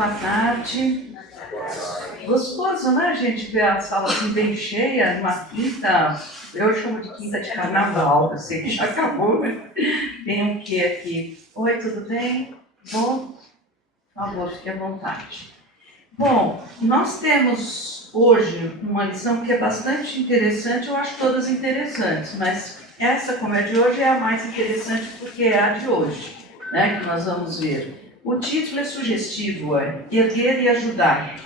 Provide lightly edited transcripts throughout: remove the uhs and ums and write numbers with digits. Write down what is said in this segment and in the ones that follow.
boa tarde. Gostoso, né, gente, ver a sala assim bem cheia, numa quinta, eu chamo de quinta de carnaval, eu sei que já acabou, né? Tem um quê aqui? Oi, tudo bem? Bom? Por favor, fique à vontade. Bom, nós temos hoje uma lição que é bastante interessante, eu acho todas interessantes, mas essa, como é de hoje, é a mais interessante porque é a de hoje, né, que nós vamos ver. O título é sugestivo, é Erguer e Ajudar.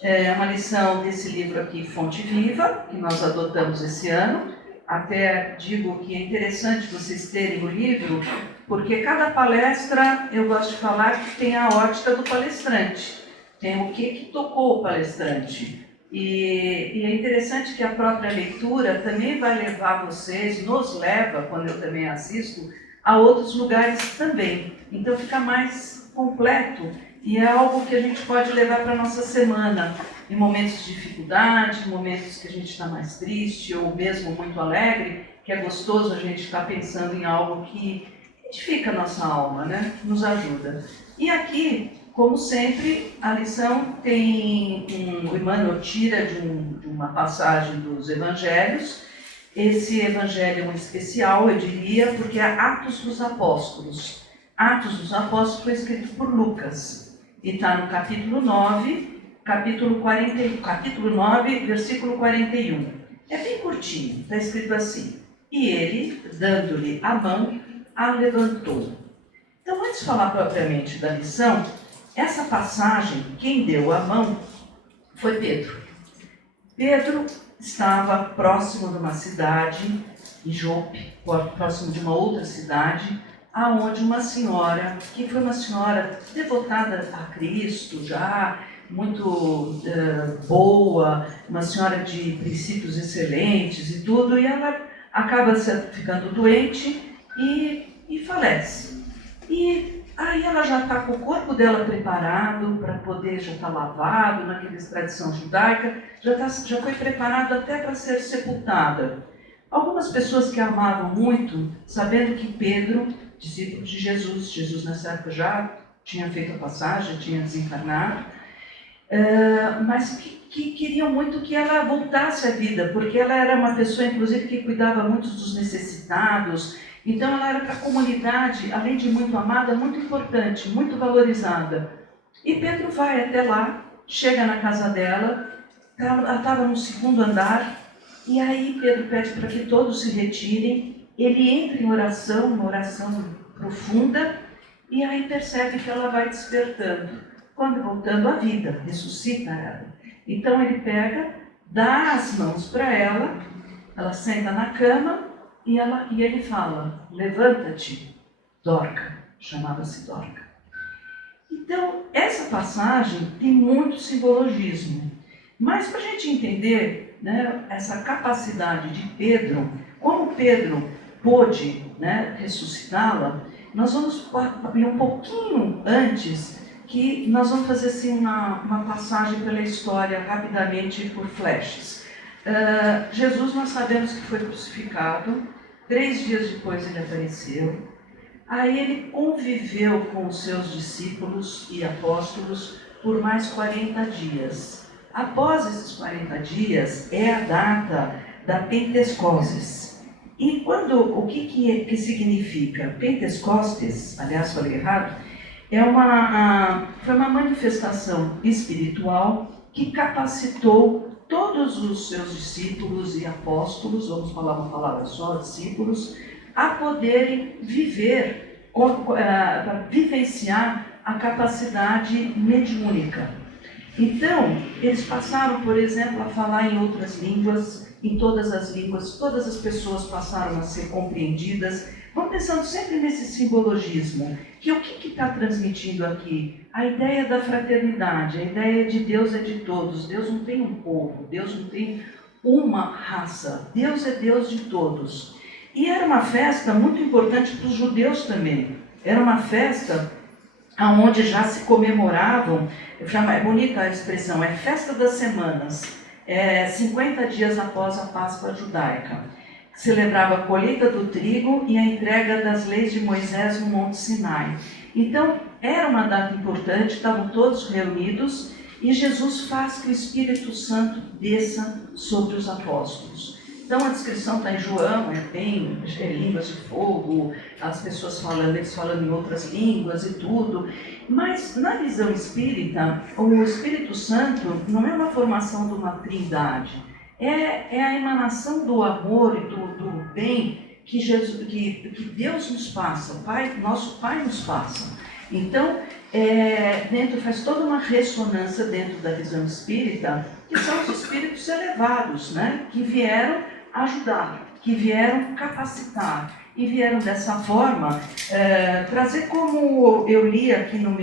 É uma lição desse livro aqui, Fonte Viva, que nós adotamos esse ano. Até digo que é interessante vocês terem o livro, porque cada palestra, eu gosto de falar que tem a ótica do palestrante. Tem o que tocou o palestrante. E é interessante que a própria leitura também vai levar vocês, nos leva, quando eu também assisto, a outros lugares também. Então fica mais completo e é algo que a gente pode levar para a nossa semana, em momentos de dificuldade, em momentos que a gente está mais triste ou mesmo muito alegre, que é gostoso a gente estar pensando em algo que edifica a nossa alma, né? Nos ajuda. E aqui, como sempre, a lição tem o Emmanuel tira de uma passagem dos Evangelhos. Esse Evangelho é um especial, eu diria, porque é Atos dos Apóstolos. Atos dos Apóstolos foi escrito por Lucas e está no capítulo 9, capítulo 9, versículo 41. É bem curtinho, está escrito assim: e ele, dando-lhe a mão, a levantou. Então, antes de falar propriamente da lição, essa passagem, quem deu a mão foi Pedro. Pedro estava próximo de uma cidade, em Jope, próximo de uma outra cidade, aonde uma senhora, que foi uma senhora devotada a Cristo, já muito boa, uma senhora de princípios excelentes e tudo, e ela acaba ficando doente e falece. E aí ela já está com o corpo dela preparado para poder, já está lavado naquela tradição judaica, já foi preparado até para ser sepultada. Algumas pessoas que a amavam muito, sabendo que Pedro, discípulo de Jesus nessa época já tinha feito a passagem, tinha desencarnado, mas que queriam muito que ela voltasse à vida, porque ela era uma pessoa, inclusive, que cuidava muito dos necessitados. Então ela era para a comunidade, além de muito amada, muito importante, muito valorizada. E Pedro vai até lá, chega na casa dela, ela estava no segundo andar, e aí Pedro pede para que todos se retirem, ele entra em oração, uma oração profunda, e aí percebe que ela vai despertando, quando voltando à vida, ressuscita ela. Então ele pega, dá as mãos para ela senta na cama, e ele fala: levanta-te, Dorca. Chamava-se Dorca. Então, essa passagem tem muito simbologismo. Mas para a gente entender, né, essa capacidade de Pedro, como Pedro pôde, né, ressuscitá-la, nós vamos ir um pouquinho antes, que nós vamos fazer assim, uma passagem pela história rapidamente por flashes. Jesus, nós sabemos que foi crucificado, 3 dias depois ele apareceu, aí ele conviveu com os seus discípulos e apóstolos por mais 40 dias. Após esses 40 dias é a data da Pentecostes. E o que significa? Pentecostes, aliás, falei errado, foi uma manifestação espiritual que capacitou todos os seus discípulos e apóstolos, vamos falar uma palavra só, discípulos, a poderem viver, vivenciar a capacidade mediúnica. Então, eles passaram, por exemplo, a falar em outras línguas, em todas as pessoas passaram a ser compreendidas. Vamos pensando sempre nesse simbologismo, que o que está transmitindo aqui? A ideia da fraternidade, a ideia de Deus é de todos, Deus não tem um povo, Deus não tem uma raça, Deus é Deus de todos. E era uma festa muito importante para os judeus também, era uma festa onde já se comemoravam, é bonita a expressão, é festa das semanas, 50 dias após a Páscoa judaica. Celebrava a colheita do trigo e a entrega das leis de Moisés no Monte Sinai. Então, era uma data importante, estavam todos reunidos e Jesus faz que o Espírito Santo desça sobre os apóstolos. Então a descrição está em João, tem línguas de fogo, as pessoas falando, eles falando em outras línguas e tudo. Mas na visão espírita, o Espírito Santo não é uma formação de uma trindade, é a emanação do amor e do bem que Deus nos passa, nosso Pai nos passa. Então, faz toda uma ressonância dentro da visão espírita, que são os espíritos elevados, né? Que vieram ajudar, que vieram capacitar e vieram dessa forma trazer, como eu li aqui no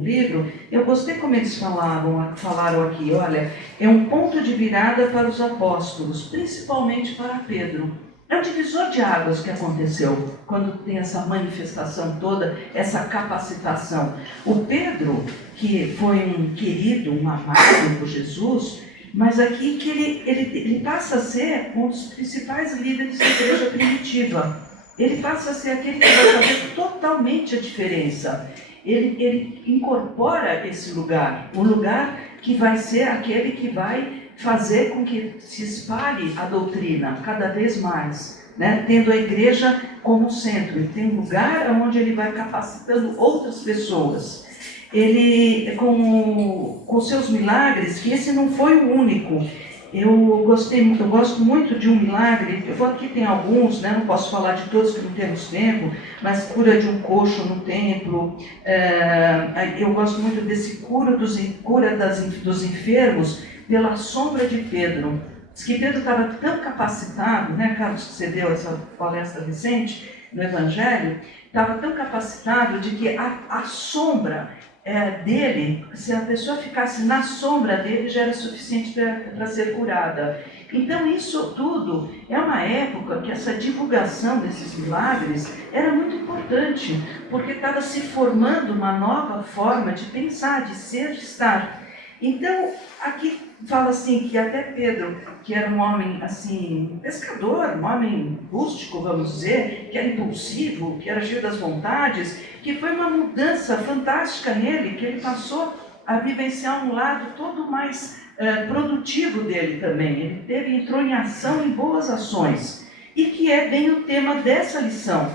livro, eu gostei como eles falaram aqui, olha, é um ponto de virada para os apóstolos, principalmente para Pedro. É um divisor de águas que aconteceu quando tem essa manifestação toda, essa capacitação. O Pedro, que foi um querido, um amado por Jesus, mas aqui que ele passa a ser um dos principais líderes da igreja primitiva. Ele passa a ser aquele que vai fazer totalmente a diferença. Ele incorpora esse lugar, um lugar que vai ser aquele que vai fazer com que se espalhe a doutrina cada vez mais, né? Tendo a igreja como centro. Ele tem um lugar onde ele vai capacitando outras pessoas. Ele, com seus milagres, que esse não foi o único. Eu gosto muito de um milagre, aqui tem alguns, né? Não posso falar de todos que não temos tempo, mas cura de um coxo no templo. Eu gosto muito desse cura dos enfermos pela sombra de Pedro. Diz que Pedro estava tão capacitado, né, Carlos, que você deu essa palestra recente no Evangelho, estava tão capacitado de que a sombra dele, se a pessoa ficasse na sombra dele, já era suficiente para ser curada. Então isso tudo é uma época que essa divulgação desses milagres era muito importante, porque estava se formando uma nova forma de pensar, de ser, de estar. Então, aqui fala assim, que até Pedro, que era um homem assim, pescador, um homem rústico, vamos dizer, que era impulsivo, que era cheio das vontades, que foi uma mudança fantástica nele, que ele passou a vivenciar um lado todo mais produtivo dele também. Ele entrou em ação, em boas ações, e que é bem o tema dessa lição.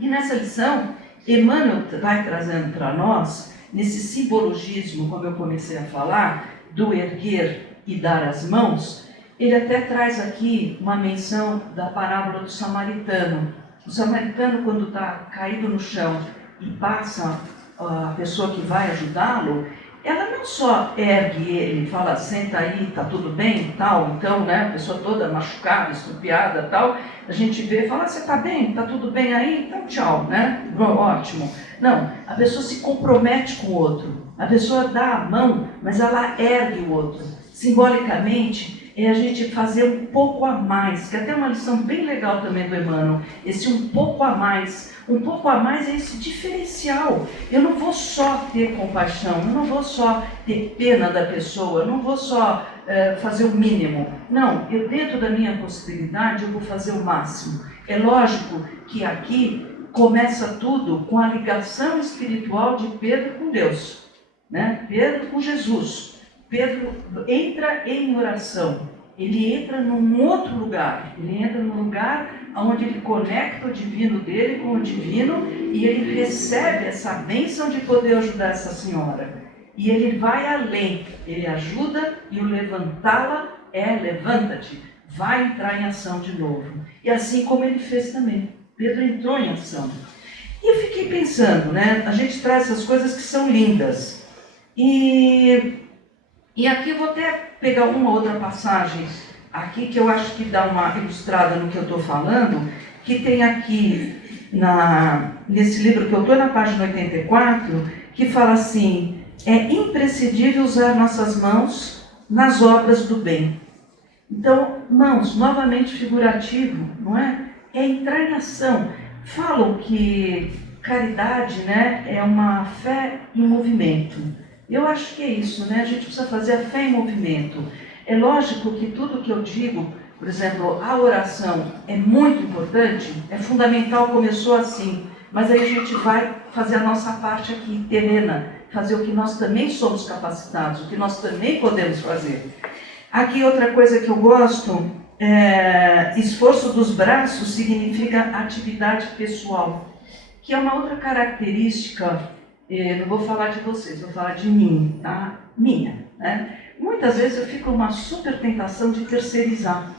E nessa lição, Emmanuel vai trazendo para nós, nesse simbologismo, como eu comecei a falar, do erguer e dar as mãos, ele até traz aqui uma menção da parábola do samaritano. O samaritano, quando está caído no chão e passa a pessoa que vai ajudá-lo, ela não só ergue ele, fala, senta aí, tá tudo bem, tal, então, né, a pessoa toda machucada, estrupiada, tal, a gente vê e fala, você tá bem, tá tudo bem aí, então tchau, né, ótimo. Não, a pessoa se compromete com o outro, a pessoa dá a mão, mas ela ergue o outro. Simbolicamente, é a gente fazer um pouco a mais, que até é uma lição bem legal também do Emmanuel, esse um pouco a mais. Um pouco a mais é esse diferencial. Eu não vou só ter compaixão, eu não vou só ter pena da pessoa, eu não vou só fazer o mínimo. Não, eu dentro da minha possibilidade eu vou fazer o máximo. É lógico que aqui começa tudo com a ligação espiritual de Pedro com Deus, né? Pedro com Jesus. Pedro entra em oração, ele entra num outro lugar, ele entra num lugar onde ele conecta o divino dele com o divino e ele recebe essa bênção de poder ajudar essa senhora. E ele vai além, ele ajuda e o levantá-la levanta-te, vai entrar em ação de novo. E assim como ele fez também, Pedro entrou em ação. E eu fiquei pensando, né? A gente traz essas coisas que são lindas. E aqui eu vou até pegar uma outra passagem aqui que eu acho que dá uma ilustrada no que eu estou falando, que tem aqui nesse livro que eu estou na página 84, que fala assim, é imprescindível usar nossas mãos nas obras do bem. Então, mãos, novamente figurativo, não é? É entrar em ação. Falam que caridade, né, é uma fé em movimento. Eu acho que é isso, né? A gente precisa fazer a fé em movimento. É lógico que tudo que eu digo, por exemplo, a oração é muito importante, é fundamental, começou assim. mas aí a gente vai fazer a nossa parte aqui, terrena, fazer o que nós também somos capacitados, o que nós também podemos fazer. Aqui outra coisa que eu gosto, esforço dos braços significa atividade pessoal, que é uma outra característica, não vou falar de vocês, vou falar de mim, tá? Minha, né? Muitas vezes eu fico numa super tentação de terceirizar,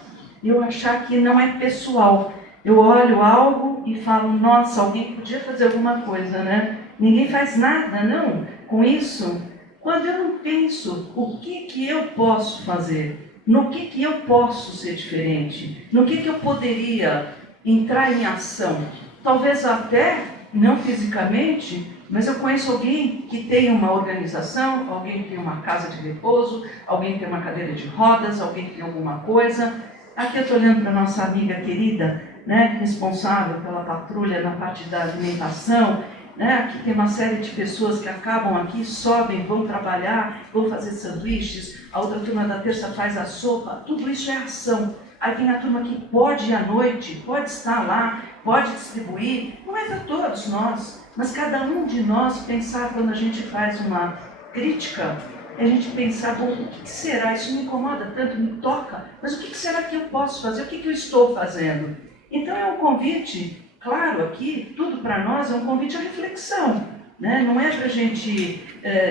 eu achar que não é pessoal. Eu olho algo e falo, nossa, alguém podia fazer alguma coisa, né? Ninguém faz nada, não, com isso. Quando eu não penso o que eu posso fazer, no que eu posso ser diferente, no que eu poderia entrar em ação, talvez até, não fisicamente, mas eu conheço alguém que tem uma organização, alguém que tem uma casa de repouso, alguém que tem uma cadeira de rodas, alguém que tem alguma coisa. Aqui eu estou olhando para a nossa amiga querida, né, responsável pela patrulha na parte da alimentação, né, aqui tem uma série de pessoas que acabam aqui, sobem, vão trabalhar, vão fazer sanduíches, a outra turma da terça faz a sopa, tudo isso é ação. Aí tem a turma que pode ir à noite, pode estar lá, pode distribuir, não é para todos nós, mas cada um de nós pensar quando a gente faz uma crítica, a gente pensar, bom, o que será? Isso me incomoda tanto, me toca, mas o que será que eu posso fazer? O que eu estou fazendo? Então é um convite, claro, aqui, tudo para nós é um convite à reflexão, né? Não é para a gente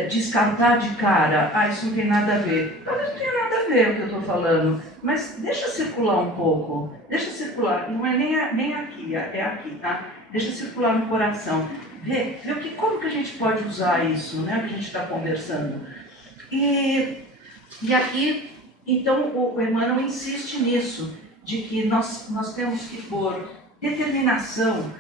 descartar de cara, isso não tem nada a ver. Talvez não tenha nada a ver o que eu estou falando, mas deixa circular um pouco, deixa circular, não é nem aqui, é aqui, tá? Deixa circular no coração, vê como que a gente pode usar isso, né? Que a gente está conversando. E aqui, então, o Emmanuel insiste nisso, de que nós temos que pôr determinação,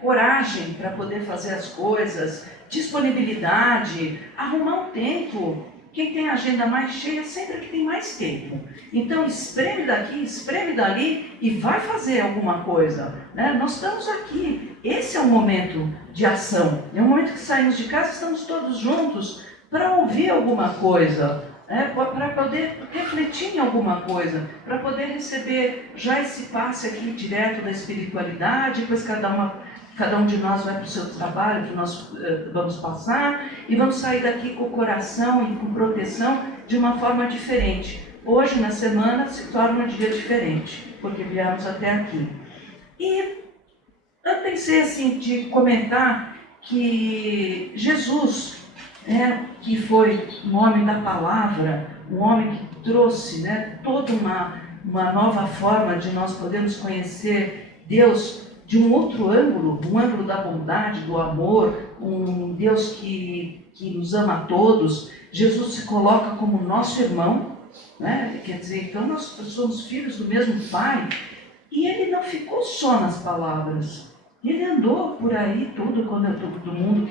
coragem para poder fazer as coisas, disponibilidade, arrumar um tempo. Quem tem a agenda mais cheia sempre é que tem mais tempo. Então, espreme daqui, espreme dali e vai fazer alguma coisa, né? Nós estamos aqui. Esse é o momento de ação. É o momento que saímos de casa, estamos todos juntos para ouvir alguma coisa, para poder refletir em alguma coisa, para poder receber já esse passe aqui direto da espiritualidade, depois cada um de nós vai para o seu trabalho, que nós vamos passar, e vamos sair daqui com o coração e com proteção de uma forma diferente. Hoje, na semana, se torna um dia diferente, porque viemos até aqui. E eu pensei assim, de comentar que Jesus, que foi um homem da palavra, um homem que trouxe, toda uma nova forma de nós podermos conhecer Deus de um outro ângulo, um ângulo da bondade, do amor, um Deus que nos ama a todos. Jesus se coloca como nosso irmão, quer dizer, então nós somos filhos do mesmo Pai, e ele não ficou só nas palavras. Ele andou por aí todo mundo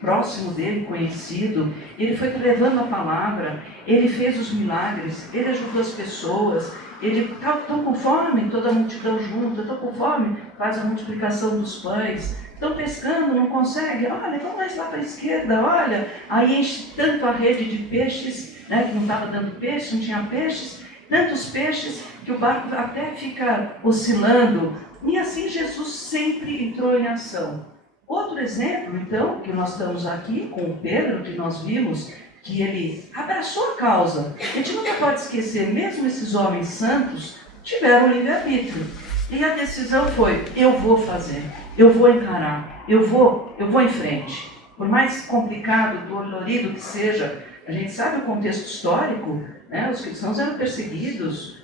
próximo dele, conhecido. Ele foi levando a palavra, ele fez os milagres, ele ajudou as pessoas. Ele estão com fome, toda a multidão junta, estão com fome, faz a multiplicação dos pães. Estão pescando, não consegue, olha, vamos mais lá para a esquerda, olha. Aí enche tanto a rede de peixes, que não estava dando peixe, não tinha peixes, tantos peixes que o barco até fica oscilando. E assim Jesus sempre entrou em ação. Outro exemplo, então, que nós estamos aqui com o Pedro, que nós vimos, que ele abraçou a causa. A gente nunca pode esquecer, mesmo esses homens santos tiveram livre-arbítrio. E a decisão foi, eu vou fazer, eu vou encarar, eu vou em frente. Por mais complicado, dolorido que seja, a gente sabe o contexto histórico, os cristãos eram perseguidos,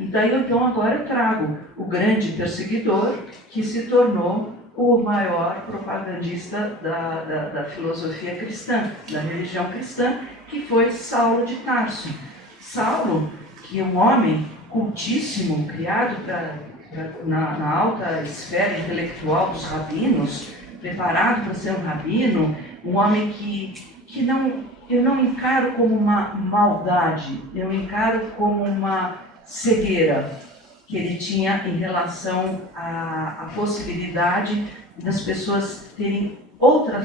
e daí então agora eu trago o grande perseguidor que se tornou o maior propagandista da filosofia cristã, da religião cristã, que foi Saulo de Tarso. Saulo, que é um homem cultíssimo, criado na alta esfera intelectual dos rabinos, preparado para ser um rabino, um homem que eu não encaro como uma maldade, eu encaro como uma cegueira que ele tinha em relação à possibilidade das pessoas terem outra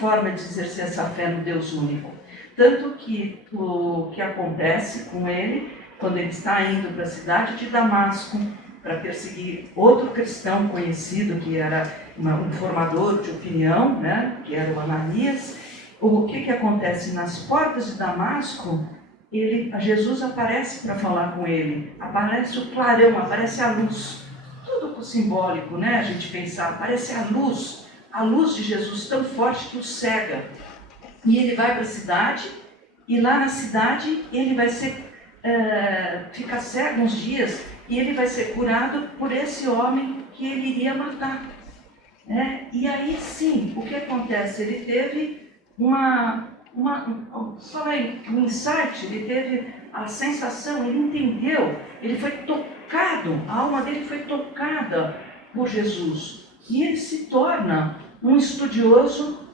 forma de exercer essa fé no Deus único. Tanto que o que acontece com ele, quando ele está indo para a cidade de Damasco, para perseguir outro cristão conhecido, que era um formador de opinião, né, que era o Ananias. O que acontece? Nas portas de Damasco, Jesus aparece para falar com ele, aparece o clarão, aparece a luz, tudo simbólico, né? A gente pensar, aparece a luz de Jesus tão forte que o cega. E ele vai para a cidade, e lá na cidade ele vai ficar cego uns dias, e ele vai ser curado por esse homem que ele iria matar. E aí sim, o que acontece? Ele teve um insight, ele teve a sensação, ele entendeu, ele foi tocado, a alma dele foi tocada por Jesus. E ele se torna um estudioso,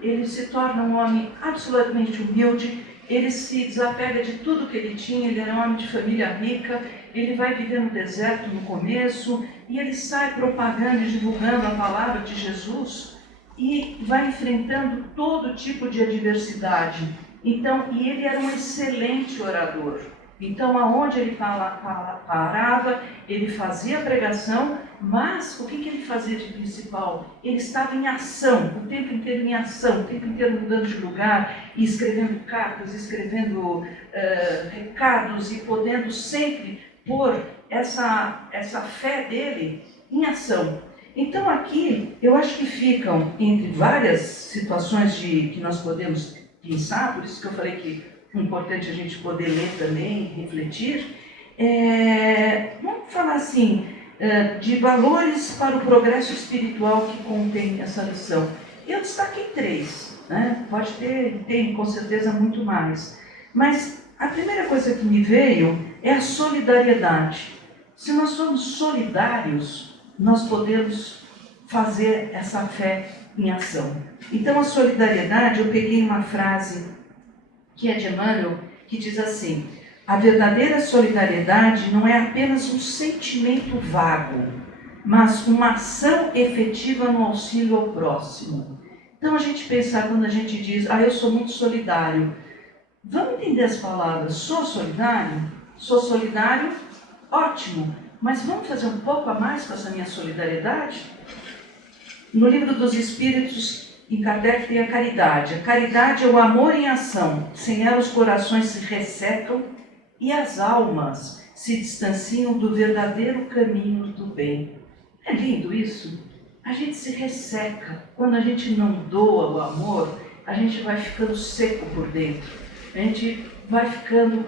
ele se torna um homem absolutamente humilde, ele se desapega de tudo que ele tinha, ele era um homem de família rica, ele vai viver no deserto no começo, e ele sai propagando e divulgando a palavra de Jesus, e vai enfrentando todo tipo de adversidade. Então, e ele era um excelente orador. Então, aonde ele parava, ele fazia pregação, mas o que ele fazia de principal? Ele estava em ação, o tempo inteiro em ação, o tempo inteiro mudando de lugar, e escrevendo cartas, escrevendo recados, e podendo sempre pôr essa fé dele em ação. Então aqui, eu acho que ficam, entre várias situações que nós podemos pensar, por isso que eu falei que é importante a gente poder ler também, refletir, vamos falar assim, de valores para o progresso espiritual que contém essa lição. Eu destaquei 3, né? Pode ter com certeza muito mais, mas a primeira coisa que me veio é a solidariedade. Se nós somos solidários, nós podemos fazer essa fé em ação. Então, a solidariedade, eu peguei uma frase que é de Emmanuel, que diz assim: a verdadeira solidariedade não é apenas um sentimento vago, mas uma ação efetiva no auxílio ao próximo. Então, a gente pensar, quando a gente diz, eu sou muito solidário, vamos entender as palavras. Sou solidário? Sou solidário? Ótimo. Mas vamos fazer um pouco a mais com essa minha solidariedade? No Livro dos Espíritos, em Kardec, tem a caridade. A caridade é o amor em ação. Sem ela os corações se ressecam e as almas se distanciam do verdadeiro caminho do bem. É lindo isso? A gente se resseca. Quando a gente não doa o amor, a gente vai ficando seco por dentro. A gente vai ficando,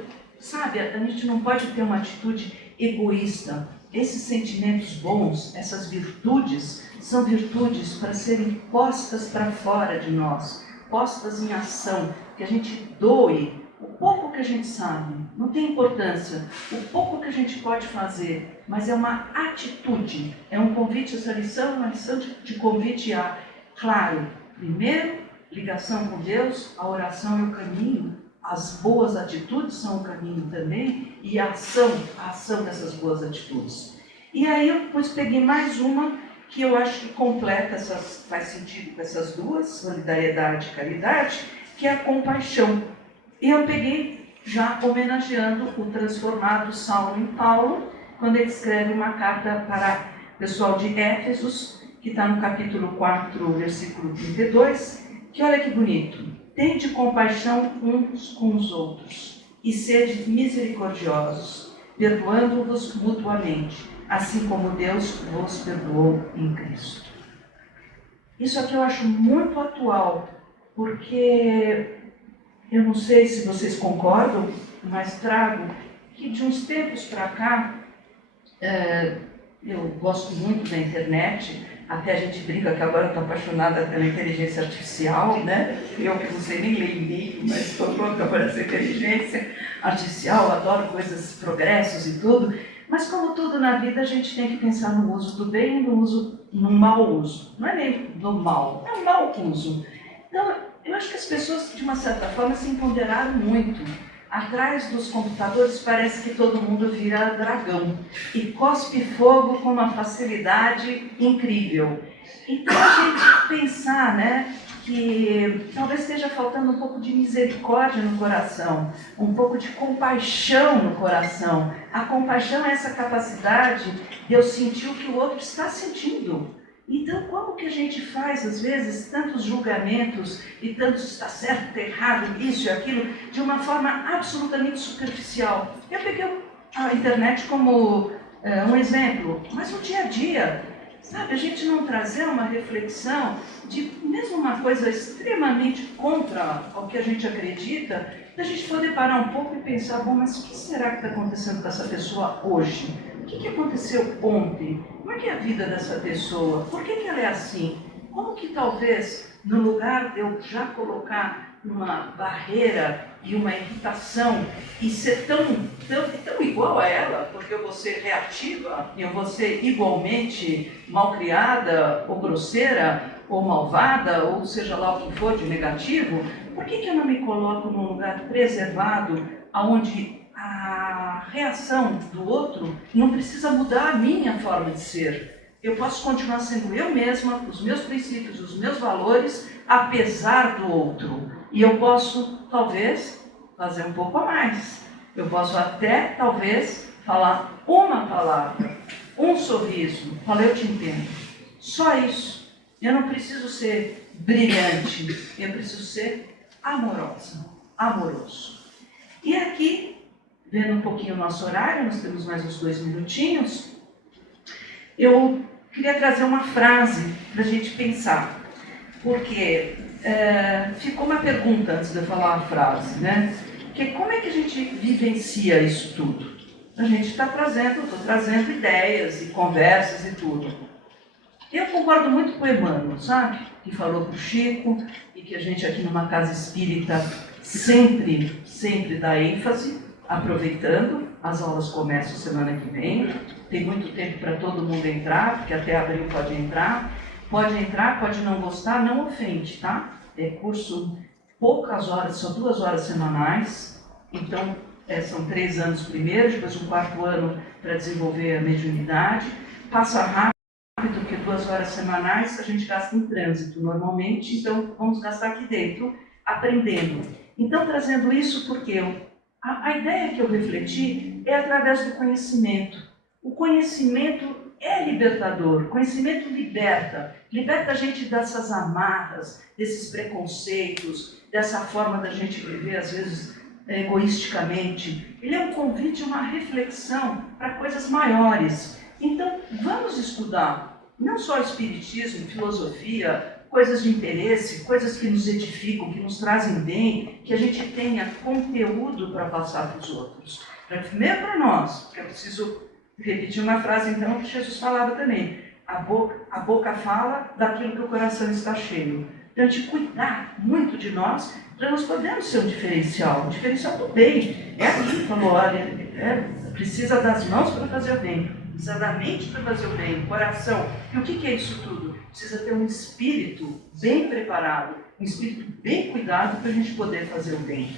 a gente não pode ter uma atitude egoísta. Esses sentimentos bons, essas virtudes, são virtudes para serem postas para fora de nós, postas em ação, que a gente doe o pouco que a gente sabe, não tem importância, o pouco que a gente pode fazer, mas é uma atitude, é um convite. Essa lição é uma lição de convite a, claro, primeiro, ligação com Deus, a oração é o caminho, as boas atitudes são o caminho também, e a ação dessas boas atitudes. E aí eu depois peguei mais uma, que eu acho que completa, faz sentido com essas duas, solidariedade e caridade, que é a compaixão. E eu peguei já homenageando o transformado Saulo em Paulo, quando ele escreve uma carta para o pessoal de Éfesos, que está no capítulo 4, versículo 32, que olha que bonito: tende compaixão uns com os outros, e sede misericordiosos, perdoando-vos mutuamente, assim como Deus vos perdoou em Cristo. Isso aqui eu acho muito atual, porque eu não sei se vocês concordam, mas trago que de uns tempos para cá, eu gosto muito da internet, até a gente brinca que agora eu estou apaixonada pela inteligência artificial, né? Eu que não sei nem ler e-mail, mas estou pronta para essa inteligência artificial, adoro coisas, progressos e tudo. Mas como tudo na vida, a gente tem que pensar no uso do bem e no mau uso. Não é nem do mal, é um mau uso. Então, eu acho que as pessoas, de uma certa forma, se empoderaram muito. Atrás dos computadores parece que todo mundo vira dragão e cospe fogo com uma facilidade incrível. Então, a gente pensar, que talvez esteja faltando um pouco de misericórdia no coração, um pouco de compaixão no coração. A compaixão é essa capacidade de eu sentir o que o outro está sentindo. Então, como que a gente faz, às vezes, tantos julgamentos e tantos está certo, está errado, isso e aquilo, de uma forma absolutamente superficial? Eu peguei a internet como um exemplo, mas no dia a dia, sabe, a gente não trazer uma reflexão de, mesmo uma coisa extremamente contra o que a gente acredita, da gente poder parar um pouco e pensar, bom, mas o que será que está acontecendo com essa pessoa hoje? O que aconteceu ontem? Como é que é a vida dessa pessoa? Por que ela é assim? Como que talvez, no lugar de eu já colocar uma barreira e uma irritação e ser tão igual a ela, porque eu vou ser reativa, eu vou ser igualmente malcriada ou grosseira ou malvada, ou seja lá o que for de negativo, por que eu não me coloco num lugar preservado, onde a reação do outro não precisa mudar a minha forma de ser? Eu posso continuar sendo eu mesma, os meus princípios, os meus valores, apesar do outro. E eu posso, talvez, fazer um pouco a mais. Eu posso até, talvez, falar uma palavra, um sorriso, falar eu te entendo. Só isso. Eu não preciso ser brilhante, eu preciso ser amorosa, amoroso. E aqui, vendo um pouquinho o nosso horário, nós temos mais uns 2 minutinhos, eu queria trazer uma frase para a gente pensar, porque ficou uma pergunta antes de eu falar a frase, né? Que como é que a gente vivencia isso tudo? A gente está trazendo, estou trazendo ideias e conversas e tudo. Eu concordo muito com o Emmanuel, sabe? Que falou para o Chico, e que a gente aqui numa casa espírita sempre dá ênfase, aproveitando. As aulas começam semana que vem, tem muito tempo para todo mundo entrar, porque até abril pode entrar, pode não gostar, não ofende, tá? É curso poucas horas, são 2 horas semanais, então são 3 anos primeiro, depois um 4º ano para desenvolver a mediunidade, passa rápido, porque 2 horas semanais a gente gasta em trânsito normalmente, então vamos gastar aqui dentro, aprendendo. Então, trazendo isso porque a ideia que eu refleti é através do conhecimento. O conhecimento é libertador, o conhecimento liberta a gente dessas amarras, desses preconceitos, dessa forma da gente viver, às vezes, egoisticamente. Ele é um convite a uma reflexão para coisas maiores. Então, vamos estudar não só espiritismo, filosofia, coisas de interesse, coisas que nos edificam, que nos trazem bem, que a gente tenha conteúdo para passar para os outros. Primeiro para nós, porque eu preciso repetir uma frase então que Jesus falava também. A boca fala daquilo que o coração está cheio. Então, a gente cuidar muito de nós, para nós podermos ser um diferencial do bem. É aqui, falou, olha, precisa das mãos para fazer o bem, precisa da mente para fazer o bem, coração. E o que é isso tudo? Precisa ter um espírito bem preparado, um espírito bem cuidado para a gente poder fazer o bem.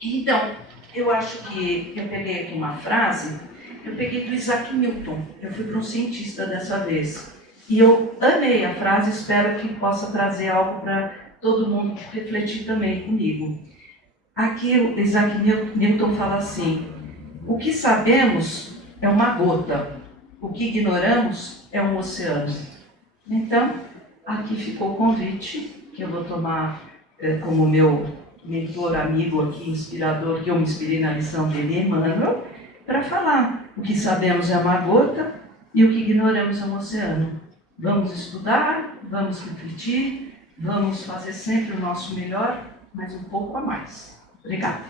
Então, eu acho que eu peguei aqui uma frase, eu peguei do Isaac Newton, eu fui para um cientista dessa vez. E eu amei a frase, espero que possa trazer algo para todo mundo refletir também comigo. Aqui o Isaac Newton fala assim: o que sabemos é uma gota, o que ignoramos é um oceano. Então, aqui ficou o convite, que eu vou tomar como meu mentor, amigo aqui, inspirador, que eu me inspirei na lição dele, Emmanuel, para falar. O que sabemos é uma gota e o que ignoramos é um oceano. Vamos estudar, vamos refletir, vamos fazer sempre o nosso melhor, mas um pouco a mais. Obrigada.